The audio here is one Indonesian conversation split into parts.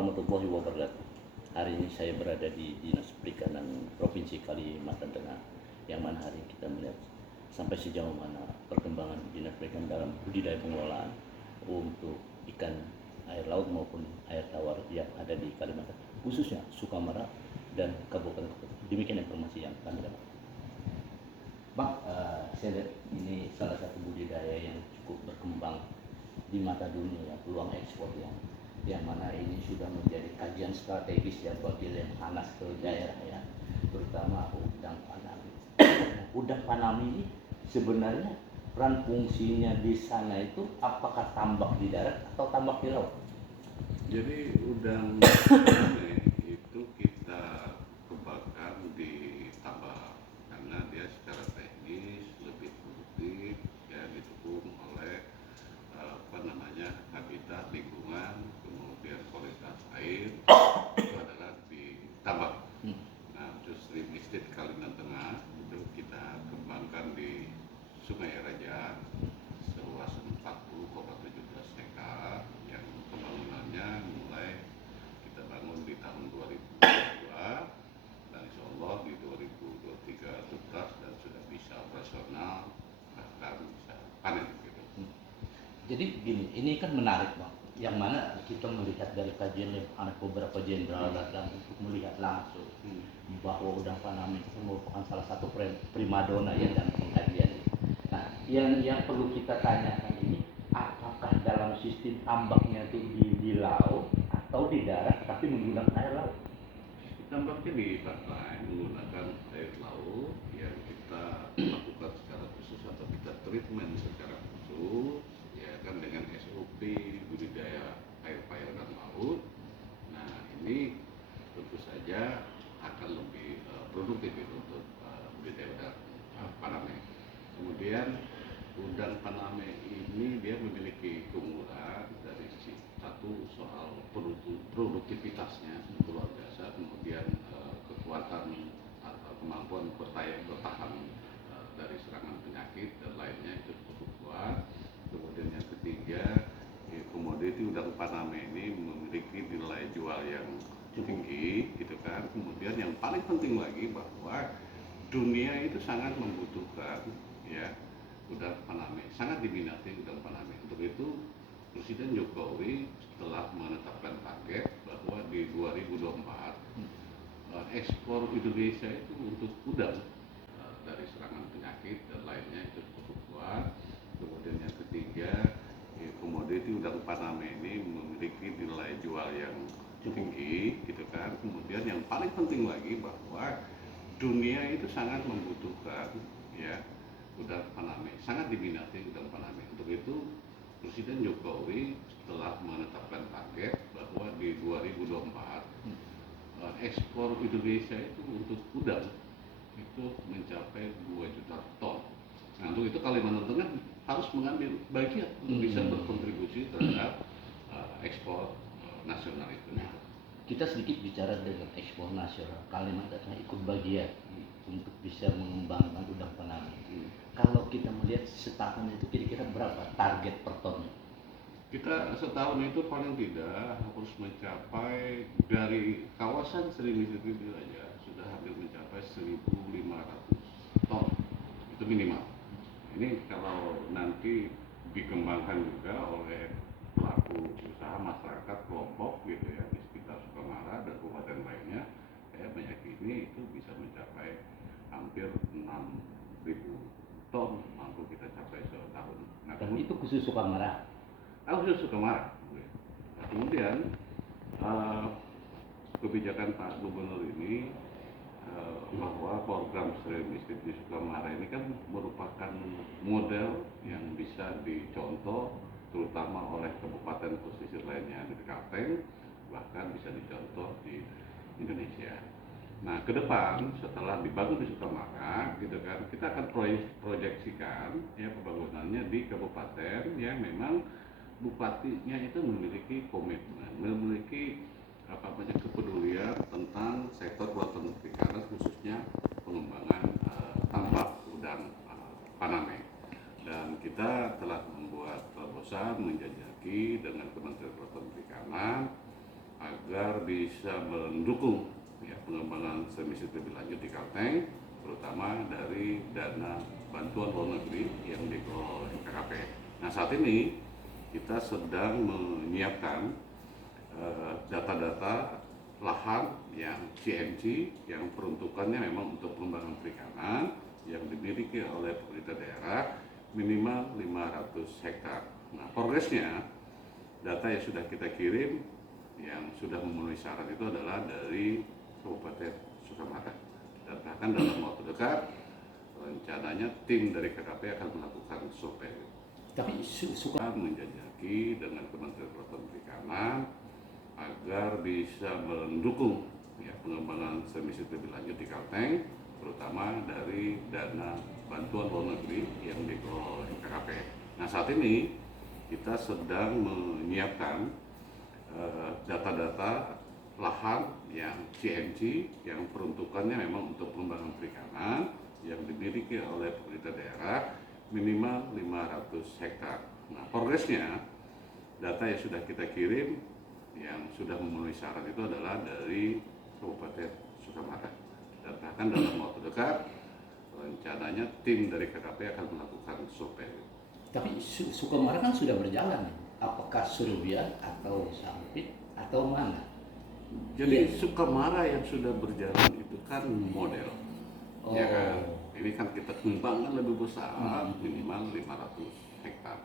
warahmatullahi wabarakatuh. Hari ini saya berada di Dinas Perikanan Provinsi Kalimantan Tengah, yang mana hari ini kita melihat sampai sejauh mana perkembangan Dinas Perikanan dalam budidaya pengelolaan untuk ikan air laut maupun air tawar yang ada di Kalimantan, khususnya Sukamara dan Kabupaten. Demikian informasi yang kami dapat. Bang, saya lihat ini salah satu budidaya yang cukup berkembang di mata dunia, peluang ekspor yang mana ini sudah menjadi kajian strategis ya bagi Lemhanas ke daerah ya, terutama udang faname. Udang faname ini sebenarnya peran fungsinya di sana itu apakah tambak di darat atau tambak di laut? Jadi udang faname itu kita kembangkan di tambak karena dia secara teknis lebih produktif, ya didukung oleh habitat lingkungan, kemudian kualitas air itu adalah di tambak. Nah, untuk stream estate Kalimantan Tengah itu kita kembangkan di Sungai Raja seluas 40,17 hektar yang pembangunannya mulai kita bangun di tahun 2022 dan insya Allah di 2023 tuntas dan sudah bisa operasional bahkan bisa panen gitu. Jadi gini, ini kan menarik Bang, yang mana kita melihat dari kajian anak beberapa jenderal dan untuk melihat langsung bahwa udang faname itu merupakan salah satu primadona ya dalam pengkajian ini. Nah, yang perlu kita tanyakan ini, apakah dalam sistem tambaknya itu di laut atau di darat tapi menggunakan air laut? Tambaknya di pantai menggunakan air laut yang kita lakukan secara khusus atau kita treatment secara khusus, ya kan, dengan SOP budidaya air perairan laut. Nah, ini tentu saja akan lebih produktif itu untuk budidaya udang faname. Kemudian udang faname ini dia memiliki keunggulan dari sisi satu soal produktivitasnya luar biasa, kemudian kekuatan atau kemampuan bertahan dari serangan penyakit dan lainnya itu cukup kuat. Kemudian yang ketiga, komoditi udang faname ini memiliki nilai jual yang tinggi, gitu kan. Kemudian yang paling penting lagi bahwa dunia itu sangat membutuhkan ya udang faname, sangat diminati udang faname. Untuk itu Presiden Jokowi telah menetapkan target bahwa di 2024 ekspor Indonesia itu untuk udang dari serangan penyakit dan lainnya itu cukup kuat. Kemudian yang ketiga, komoditi udang faname ini memiliki nilai jual yang tinggi, gitu kan. Kemudian yang paling penting lagi bahwa dunia itu sangat membutuhkan ya udang faname, sangat diminati udang faname. Untuk itu Presiden Jokowi telah menetapkan target bahwa di 2024 ekspor Indonesia itu untuk udang itu mencapai 2 juta ton. Nah, untuk itu Kalimantan Tengah harus mengambil bagian untuk bisa berkontribusi terhadap ekspor nasional itu. Kita sedikit bicara dengan ekspor nasional, Kalimantan Tengah ikut bagian untuk bisa mengembangkan udang faname. Kalau kita melihat setahun itu kira-kira berapa target per tonnya? Kita setahun itu paling tidak harus mencapai dari kawasan Seribu aja sudah hampir mencapai 1.500 ton, itu minimal. Ini kalau nanti dikembangkan juga oleh pelaku usaha masyarakat kelompok gitu ya di sekitar Sukamara dan kabupaten lainnya, saya meyakini itu bisa mencapai hampir 6.000 ton mampu kita capai setahun. Nah, Dan itu khusus Sukamara. Khusus Sukamara. Nah, kemudian kebijakan Pak Gubernur ini bahwa program stream estate di Sukamara ini kan merupakan model yang bisa dicontoh terutama oleh kabupaten pesisir lainnya di Kalteng, bahkan bisa dicontoh di Indonesia. Nah, ke depan setelah dibangun di Sukamara, gitu kan, kita akan proyeksikan ya pembangunannya di kabupaten yang memang bupatinya itu memiliki komitmen, memiliki kepedulian tentang sektor kelautan perikanan, khususnya pengembangan tambak udang faname. Dan kita telah membuat terobosan menjajaki dengan Kementerian Kelautan Perikanan agar bisa mendukung ya, pengembangan semisal lebih lanjut di Kalteng, terutama dari dana bantuan luar negeri yang dikelola oleh KKP. Nah, saat ini kita sedang menyiapkan data-data lahan yang CMC yang peruntukannya memang untuk pengembangan perikanan yang dimiliki oleh pemerintah daerah minimal 500 hektar. Nah, progresnya data yang sudah kita kirim yang sudah memenuhi syarat itu adalah dari Kabupaten Sukamara. Dan bahkan dalam waktu dekat rencananya tim dari KKP akan melakukan survei. Tapi suka Menjajaki dengan Kementerian Kelautan Perikanan agar bisa mendukung ya, pengembangan semisal lebih lanjut di Kalteng, terutama dari dana bantuan luar negeri yang dikelola oleh KKP. Nah, saat ini kita sedang menyiapkan data-data lahan yang CMC yang peruntukannya memang untuk pengembangan perikanan yang dimiliki oleh pemerintah daerah minimal 500 hektar. Nah, progresnya data yang sudah kita kirim yang sudah memenuhi syarat itu adalah dari Kabupaten Sukamara. Dan bahkan dalam waktu dekat rencananya tim dari KKP akan melakukan survei. Tapi Sukamara kan sudah berjalan, apakah Surubian atau Sampit atau mana? Jadi Sukamara yang sudah berjalan itu kan model, ya kan? Ini kan kita kembangkan lebih besar, minimal 500 hektar.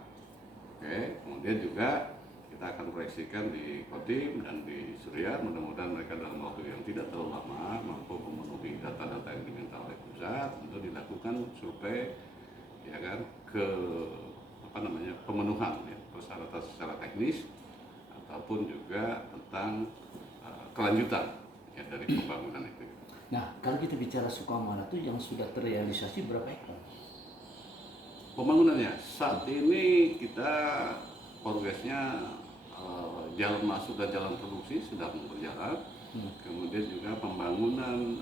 Oke, kemudian juga kita akan proyeksikan di Kodim dan di Surya, mudah-mudahan mereka dalam waktu yang tidak terlalu lama mampu memenuhi data-data yang diminta oleh pusat untuk dilakukan survei, ya kan, ke pemenuhan ya, persyaratan secara teknis ataupun juga tentang kelanjutan ya, dari pembangunan itu. Nah, kalau kita bicara Sukamara itu yang sudah terrealisasi berapa hektar? Pembangunannya saat ini kita progresnya jalan masuk dan jalan produksi sedang berjalan. Kemudian juga pembangunan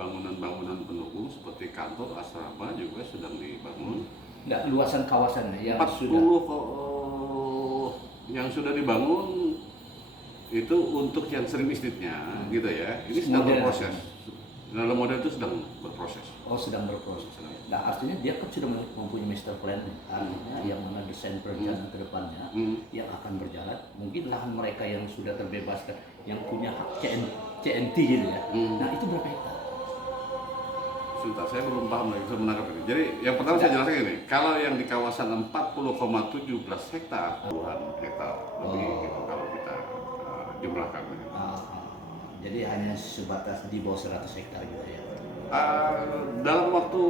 bangunan-bangunan pendukung seperti kantor, asrama juga sedang dibangun. Nggak, luasan kawasannya yang 40 yang sudah dibangun itu untuk yang sering bisnisnya gitu ya. Ini sedang berproses. Dalam model itu sedang berproses. Oh, sedang berproses. Nah, artinya dia kan sudah mempunyai master plan, artinya yang mana desain perencanaan ke depannya yang akan berjalan. Mungkin lahan mereka yang sudah terbebaskan, yang punya hak CNT gitu ya. Nah, itu berapa hektar? Sebentar, saya belum paham lagi, saya menangkap ini. Jadi yang pertama saya jelaskan ini, kalau yang di kawasan 40,17 hektar, puluhan hektar lebih gitu, kalau kita jumlahkan. Jadi hanya sebatas di bawah 100 hektar gitu ya. Dalam waktu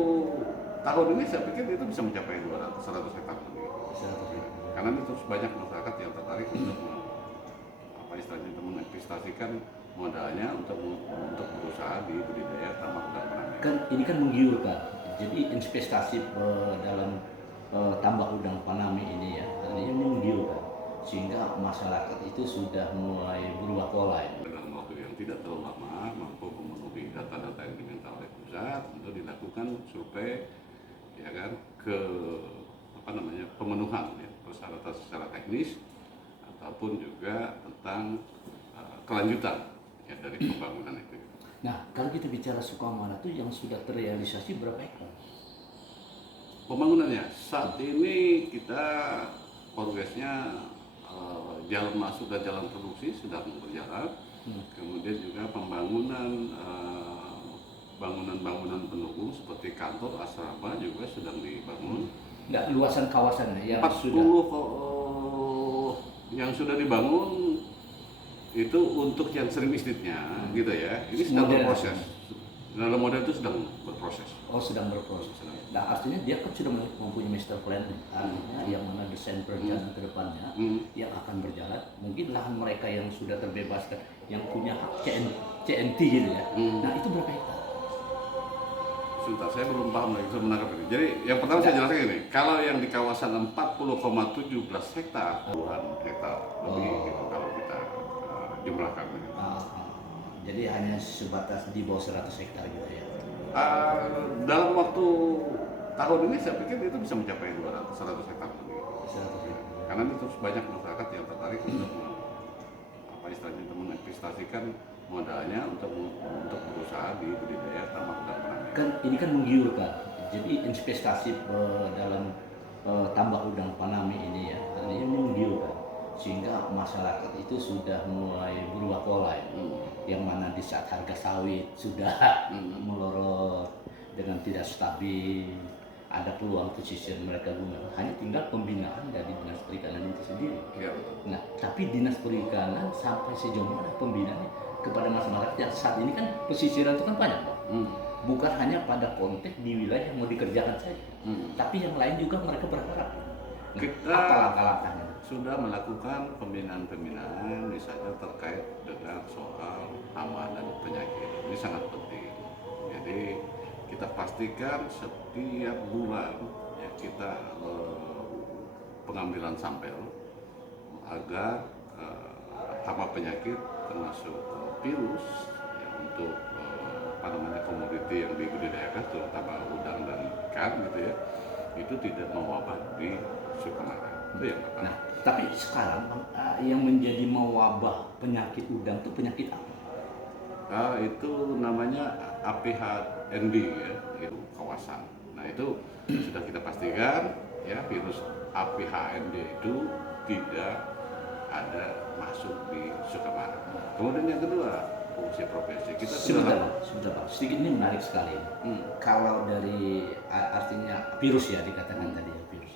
tahun ini saya pikir itu bisa mencapai 100 hektar lebih. 100 hektar. Karena itu banyak masyarakat yang tertarik untuk istilahnya menginvestasikan modalnya untuk berusaha di budidaya tambak udang faname. Kan ini kan menggiurkan. Jadi investasi dalam tambak udang faname ini ya, artinya menggiurkan sehingga masyarakat itu sudah mulai berubah pola ya. Dalam waktu yang tidak terlalu lama mampu memenuhi data-data yang diminta oleh pusat untuk dilakukan survei, ya kan, ke pemenuhan ya, persyaratan secara teknis ataupun juga tentang kelanjutan ya, dari pembangunan itu. Nah, kalau kita bicara Sukamara itu yang sudah terrealisasi berapa hektar? Pembangunannya saat ini kita progresnya jalan masuk dan jalan produksi sedang berjalan. Kemudian juga pembangunan bangunan-bangunan pendukung seperti kantor, asrama juga sedang dibangun. Nggak, luasan kawasannya yang 40 yang sudah dibangun itu untuk yang sering bisnisnya gitu ya. Ini sedang berproses. Dalam model itu sedang berproses. Oh, sedang berproses. Nah, artinya dia kan sudah mempunyai master plan, artinya yang mana desain perencanaan ke depannya yang akan berjalan. Mungkin lahan mereka yang sudah terbebaskan, yang punya hak CNT gitu ya. Nah, itu berapa hektar? Sebentar, saya belum paham lagi, saya menangkap ini. Jadi yang pertama saya jelaskan ini, kalau yang di kawasan 40,17 hektar, puluhan hektar lebih gitu, kalau kita jumlahkan. Jadi hanya sebatas di bawah 100 hektar gitu ya. Dalam waktu tahun ini saya pikir itu bisa mencapai 100 hektar lebih. 100 hektar. Karena itu banyak masyarakat yang tertarik untuk apa istilahnya itu menginvestasikan modalnya untuk berusaha di budidaya tambak udang faname. Kan ini kan menggiurkan. Jadi investasi dalam tambak udang Faname ini ya, artinya ini menggiurkan. Sehingga masyarakat itu sudah mulai berubah pola ya. Yang mana di saat harga sawit sudah melorot dengan tidak stabil, ada peluang pesisir mereka gunakan. Hanya tinggal pembinaan dari Dinas Perikanan itu sendiri. Ya, betul. Nah, tapi Dinas Perikanan sampai sejauh mana pembinaannya kepada masyarakat yang saat ini kan pesisiran itu kan banyak, Pak. Bukan hanya pada konteks di wilayah yang mau dikerjakan saja, tapi yang lain juga mereka berharap. Nah, Kita apa langkah-langkahnya? sudah melakukan pembinaan-pembinaan misalnya terkait dengan soal hama dan penyakit. Ini sangat penting. Jadi kita pastikan setiap bulan ya kita pengambilan sampel agar hama penyakit termasuk virus ya, untuk komoditi yang dibudidayakan terutama udang dan ikan gitu ya, itu tidak mewabah di Sukamara. Itu yang pertama. Nah, tapi sekarang yang menjadi mewabah penyakit udang itu penyakit apa? Itu namanya APHND ya, itu kawasan. Nah itu sudah kita pastikan ya virus APHND itu tidak ada masuk di Sukamara. Kemudian yang kedua, fungsi profesi kita Sebentar, Pak. Sedikit ini menarik sekali. Kalau dari artinya virus ya dikatakan tadi ya, virus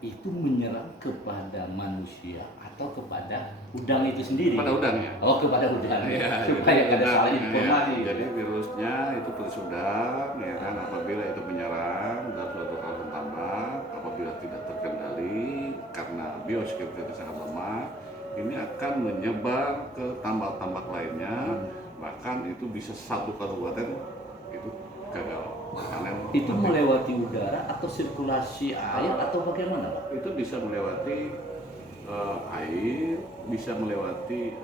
itu menyerang kepada manusia atau kepada udang itu sendiri? Kepada udang ya. Oh, kepada udang. Ya, supaya ada salah ya, informasi. jadi virusnya itu virus udang ya kan, apabila itu menyerang dalam suatu kawasan tambak, apabila tidak terkendali karena biosecurity sangat lemah, ini akan menyebar ke tambak-tambak lainnya, bahkan itu bisa satu kabupaten itu gagal panen. Itu melewati udara atau sirkulasi air atau bagaimana, Pak? Itu bisa melewati air, bisa melewati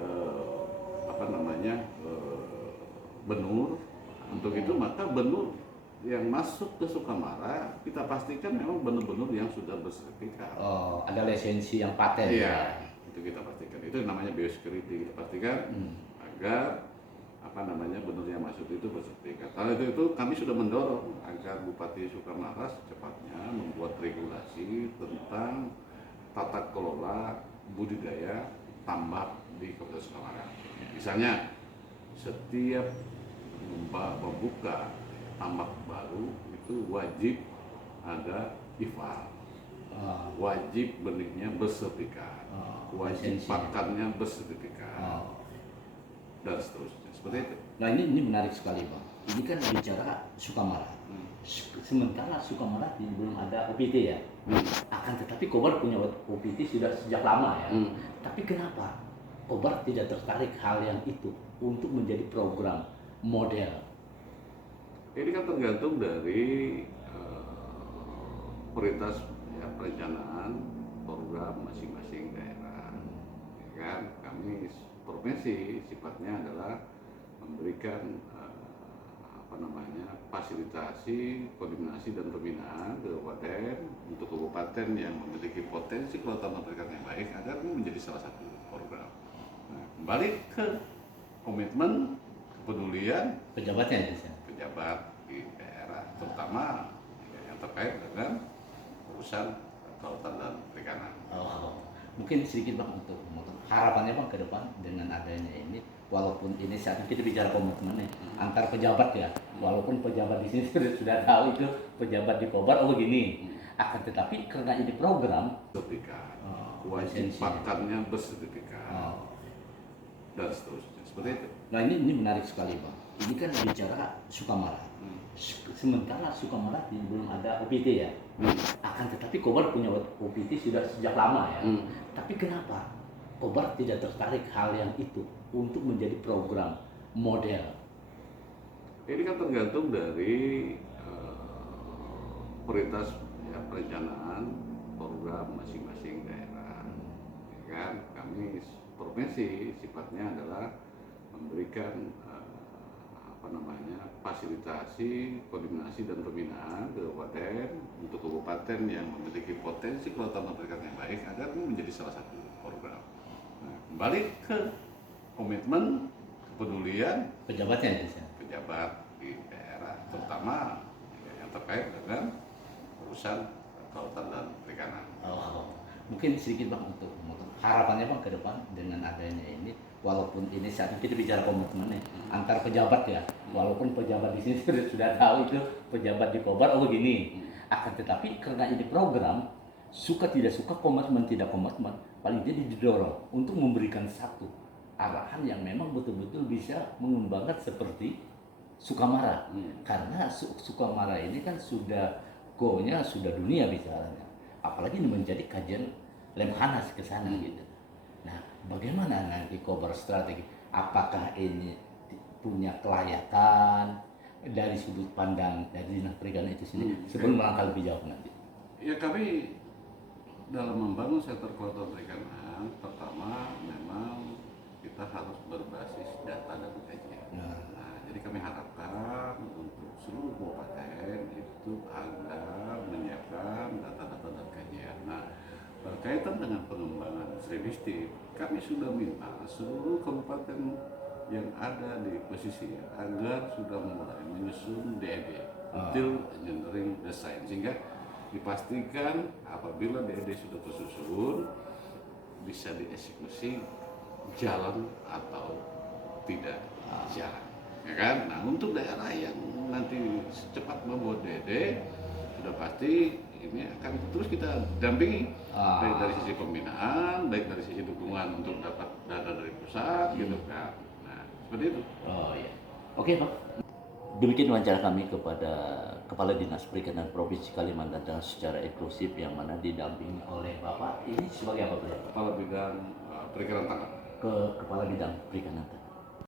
benur. Untuk itu maka benur yang masuk ke Sukamara kita pastikan memang benur-benur yang sudah bersertifikat. Oh, ada lisensi yang paten. Iya, itu kita pastikan. Itu namanya biosecurity. Kita pastikan agar benur yang masuk itu bersertifikat. Kalau itu kami sudah mendorong agar Bupati Sukamara secepatnya membuat regulasi tentang tata kelola budidaya tambak di Kabupaten Sukamara. Misalnya setiap membuka tambak baru itu wajib ada IFAL, wajib benihnya bersertifikat, wajib pakannya bersertifikat, dan seterusnya. Seperti itu. Nah ini menarik sekali, Bang. Ini kan bicara Sukamara. Sementara Sukamara belum ada OPT ya. Akan tetapi Kobar punya OPT sudah sejak lama ya. Tapi kenapa Kobar tidak tertarik hal yang itu untuk menjadi program model? Ini kan tergantung dari prioritas ya, perencanaan program masing-masing daerah. Ya kan, kami provinsi sifatnya adalah memberikan fasilitasi, koordinasi dan pembinaan ke kabupaten untuk kabupaten yang memiliki potensi kelautan perikanan yang baik agar menjadi salah satu program. Nah, kembali ke komitmen kepedulian Pejabatnya pejabat di daerah, terutama yang terkait dengan urusan kelautan dan perikanan. Mungkin sedikit Bang untuk harapannya Bang ke depan dengan adanya ini, walaupun ini saat ini kita bicara komitmen antar pejabat ya, walaupun pejabat di sini sudah tahu itu pejabat di Kobar gini, akan tetapi karena ini program sertifikat, wajib pakannya bersertifikat, dan seterusnya. Seperti itu. Nah ini menarik sekali Bang. Ini kan bicara Sukamara. Sementara Sukamara belum ada OPT ya. Akan tetapi Kobar punya OPT sudah sejak lama ya. Tapi kenapa Kobar tidak tertarik hal yang itu untuk menjadi program model? Ini kan tergantung dari prioritas ya, perencanaan program masing-masing daerah. Ya kan, kami provinsi sifatnya adalah memberikan fasilitasi, koordinasi dan pembinaan ke kabupaten untuk kabupaten yang memiliki potensi kelautan perikanan yang baik agar menjadi salah satu program. Nah, kembali ke komitmen, kepedulian Pejabatnya itu sih. pejabat di daerah, terutama yang terkait dengan urusan kelautan dan perikanan. Oh, mungkin sedikit Bang untuk harapannya Bang ke depan dengan adanya ini, walaupun ini saat ini kita bicara komitmennya antar pejabat ya, walaupun pejabat di sini sudah tahu itu pejabat di Kobar oh begini, akan tetapi karena ini program suka tidak suka komitmen tidak komitmen paling tidak didorong untuk memberikan satu arahan yang memang betul-betul bisa mengembangkan seperti Sukamara. Karena Sukamara ini kan sudah go-nya sudah dunia bicaranya. Apalagi ini menjadi kajian Lemhanas ke sana gitu. Nah, bagaimana nanti Kobar strategi? Apakah ini punya kelayakan dari sudut pandang dari Dinas Perikanan itu sendiri sebelum melangkah lebih jauh nanti? Ya, kami dalam membangun sektor kelautan perikanan, pertama memang kita harus berbasis data dan kajian. Nah, jadi kami harapkan untuk seluruh kabupaten itu agar menyiapkan data-data dan kajian. Nah, berkaitan dengan pengembangan Sriwistim, kami sudah minta seluruh kabupaten yang ada di pesisir agar sudah mulai menyusun DED, Detail Engineering Design, sehingga dipastikan apabila DED sudah tersusun bisa dieksekusi jalan atau tidak jalan, ya kan? Nah, untuk daerah yang nanti cepat membuat DED sudah pasti ini akan terus kita dampingi baik dari sisi pembinaan, baik dari sisi dukungan untuk dapat dana dari pusat, gitu kan. Nah, seperti itu. Oh iya. Oke Pak. Demikian wawancara kami kepada Kepala Dinas Perikanan Provinsi Kalimantan Tengah secara eksklusif yang mana didampingi oleh Bapak ini sebagai apa beliau? Kepala Bidang Perikanan Tangkap. Kepala Bidang Perikanan Tengah.